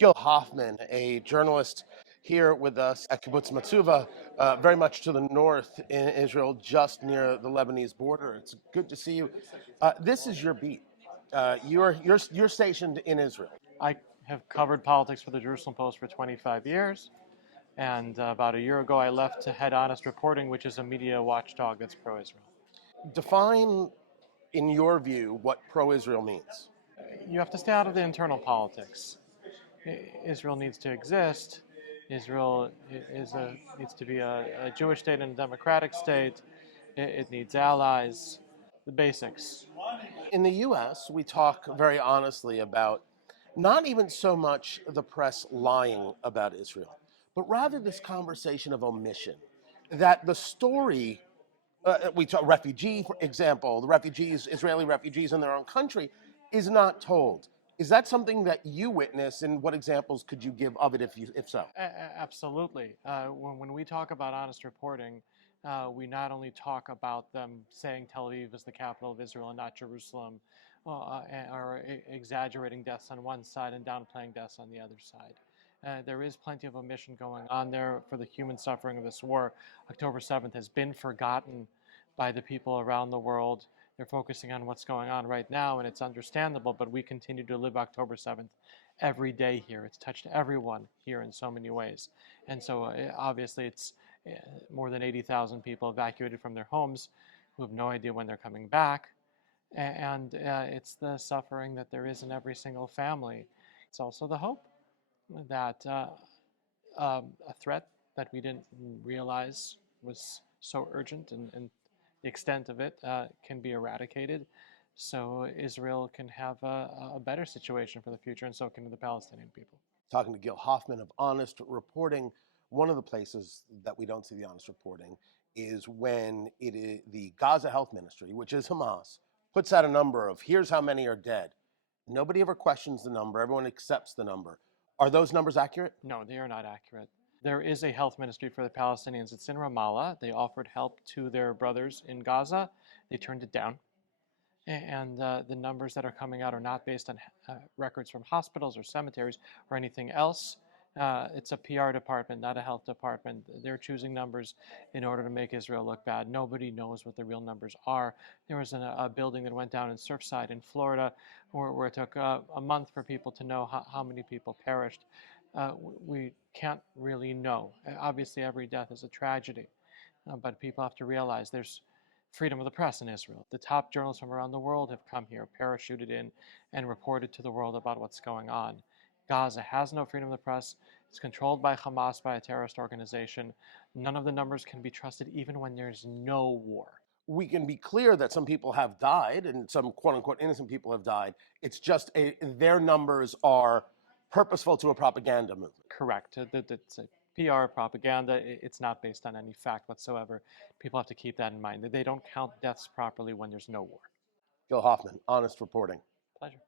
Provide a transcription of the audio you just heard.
Gil Hoffman, a journalist here with us at Kibbutz Matsuva, very much to the north in Israel, just near the Lebanese border. It's good to see you. This is your beat. You're stationed in Israel. I have covered politics for the Jerusalem Post for 25 years, and about a year ago I left to head Honest Reporting, which is a media watchdog that's pro-Israel. Define, in your view, what pro-Israel means. You have to stay out of the internal politics. Israel needs to exist. Israel needs to be a Jewish state and a democratic state. It needs allies, the basics. In the U.S., we talk very honestly about not even so much the press lying about Israel, but rather this conversation of omission, that the story, we talk refugee, for example, the refugees, Israeli refugees in their own country, is not told. Is that something that you witness, and what examples could you give of it if so? Absolutely. When we talk about Honest Reporting, we not only talk about them saying Tel Aviv is the capital of Israel and not Jerusalem, or exaggerating deaths on one side and downplaying deaths on the other side. There is plenty of omission going on there for the human suffering of this war. October 7th has been forgotten by the people around the world. They're focusing on what's going on right now, and it's understandable, but we continue to live October 7th every day here. It's touched everyone here in so many ways. And so obviously it's more than 80,000 people evacuated from their homes who have no idea when they're coming back. And it's the suffering that there is in every single family. It's also the hope that a threat that we didn't realize was so urgent and the extent of it can be eradicated, so Israel can have a better situation for the future, and so can the Palestinian people. Talking to Gil Hoffman of Honest Reporting, one of the places that we don't see the Honest Reporting is when it is the Gaza Health Ministry, which is Hamas, puts out a number of here's how many are dead. Nobody ever questions the number. Everyone accepts the number. Are those numbers accurate? No, they are not accurate. There is a health ministry for the Palestinians. It's in Ramallah. They offered help to their brothers in Gaza. They turned it down. And the numbers that are coming out are not based on records from hospitals or cemeteries or anything else. It's a PR department, not a health department. They're choosing numbers in order to make Israel look bad. Nobody knows what the real numbers are. There was a building that went down in Surfside in Florida where it took a month for people to know how many people perished. We can't really know. Obviously, every death is a tragedy, but people have to realize there's freedom of the press in Israel. The top journalists from around the world have come here, parachuted in, and reported to the world about what's going on. Gaza has no freedom of the press. It's controlled by Hamas, by a terrorist organization. None of the numbers can be trusted, even when there's no war. We can be clear that some people have died and some quote-unquote innocent people have died. It's just their numbers are purposeful to a propaganda movement. Correct. It's a PR propaganda. It's not based on any fact whatsoever. People have to keep that in mind. They don't count deaths properly when there's no war. Gil Hoffman, Honest Reporting. Pleasure.